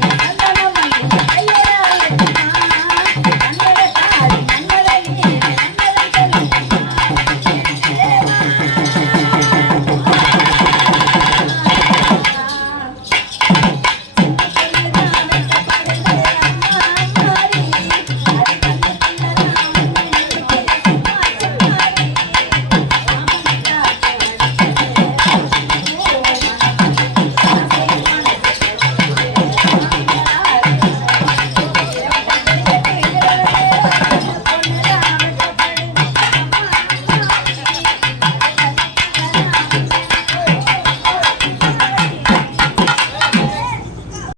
Thank you.